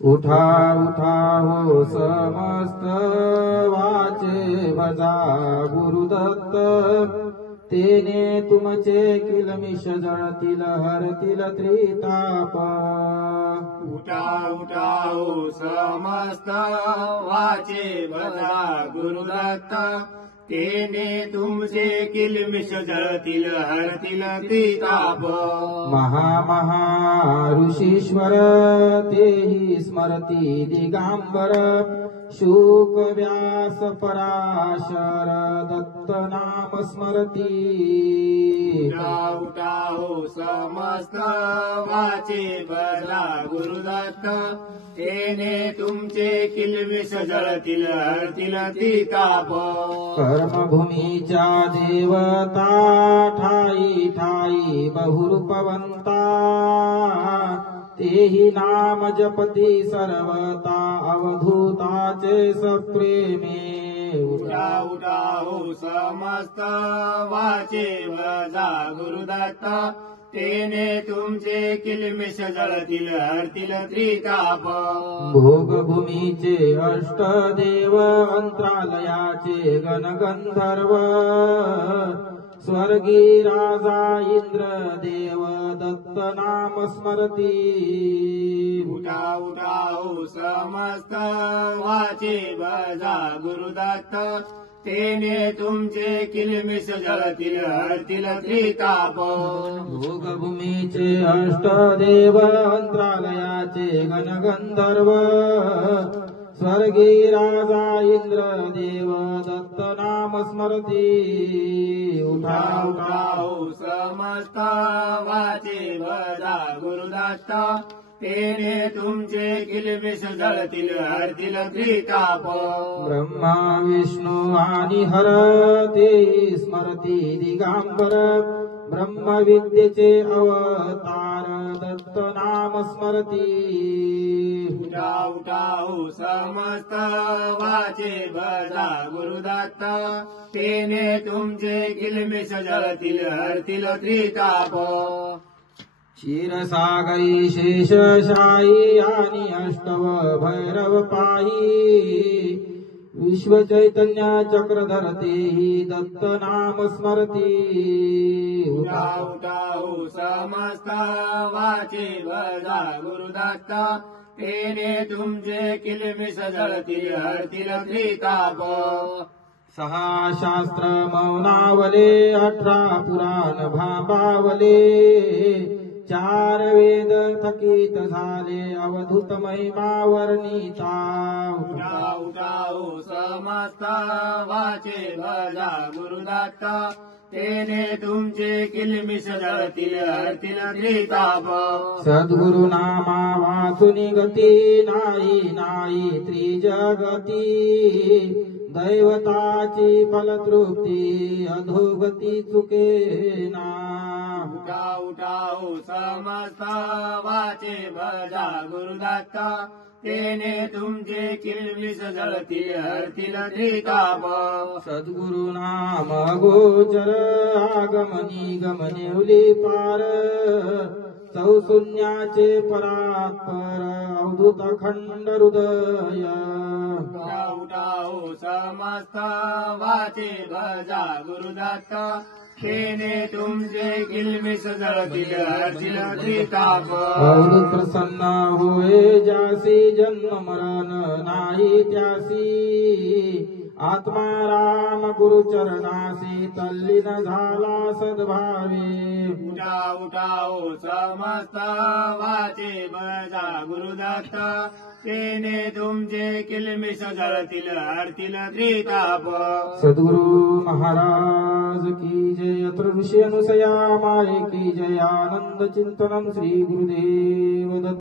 उठा उठा हो समस्त वाचे भजा गुरुदत्त तेने तुमचे किलमिष जळतील हरतील त्रिताप उठा उठा हो समस्त वाचे भजा गुरुदत्त तेने तुमचे किलमिष जळतील हरतील त्रिताप महामहा ऋषीश्वर तेहि स्मरती दिगांबर शुक व्यास पराशर दत्त नाम स्मरती उठा उठा हो समस्त वाचे भजा गुरुदत्त तेने तुमचे किलमिष जळतील हरतील त्रिताप कर्मभूमीच्या देवता ठाई ठाई बहुरूपवंता तेहि नाम जपती सर्वता अवधूताचे सप्रेमे उठा उठा हो समस्त वाचे भजा गुरुदत्त तेने तुमचे किलमिष जळतील हरतील त्रिताप भोगभूमीचे अष्टदेव अंतरालयाचे गणगंधर्व स्वर्गी राजा इंद्रदेव दत्त नाम स्मरती उठा उठा हो समस्त वाचे भजा गुरुदत्त तेने तुमचे किलमिष जळतील हरतील त्रिताप भोगभूमीचे अष्टदेव अंतरालयाचे गणगंधर्व स्वर्गी राजा इंद्रदेव दत्त नाम स्मरती उठा उठा हो समस्त वाचे भजा गुरुदत्त तेने तुमचे किलमिष जळतील हरतील त्रिताप ब्रह्मा विष्णू आणि हर तेहि स्मरती दिगांबर ब्रह्मविद्येचे अवतार दत्त नाम स्मरती उठा उठा हो समस्त वाचे भजा गुरुदत्त तेने तुमचे किलमिष जळतील हरतील त्रिताप क्षीरसागरी शेषशाही आणि अष्टव भैरव पाही विश्व चैतन्य चक्रधर तेहि दत्त नाम स्मरती उठा उठा हो समस्त वाचे भजा गुरुदत्त तेने तुमचे किलमिष जळतील हरतील त्रिताप सहा शास्त्र मौनावले 18 पुराण भांबावले 4 वेद थकीत झाले अवधूत महिमा वर्णिता उठा उठा हो समस्त वाचे भजा गुरुदत्त तेने तुमचे किलमिष जळतील हरतील त्रिताप सद्गुरु नामा वाचुनी गती नाही नाही त्रिजगती दैवताची फलतृप्ती अधोगती चुकेना उठा उठा हो समस्त वाचे भजा गुरुदत्त तेने तुमचे किलमिष जळतील हरतील त्रिताप सद्गुरु नाम गोचर आगमनी गमनेवली पार चौशून्याचे परात्पर अवधूत अखंड हृदय उठा उठा हो समस्त वाचे भजा गुरुदत्त तेने तुमचे किलमिष जळतील हरतील त्रिताप अवधूत प्रसन्न होय जासी जन्म मरण नाही त्यासी आत्मा राम गुरु चरणासी तल्लीन झाला सद्भावे उठा उठा हो समस्त वाचे भजा गुरुदत्त तेने तुमचे किलमिष जळतील हरतील त्रिताप सद्गुरु महाराज की जय ऋषी अनुसया माये की जय आनंद चिंतनम श्री गुरुदेव दत्त।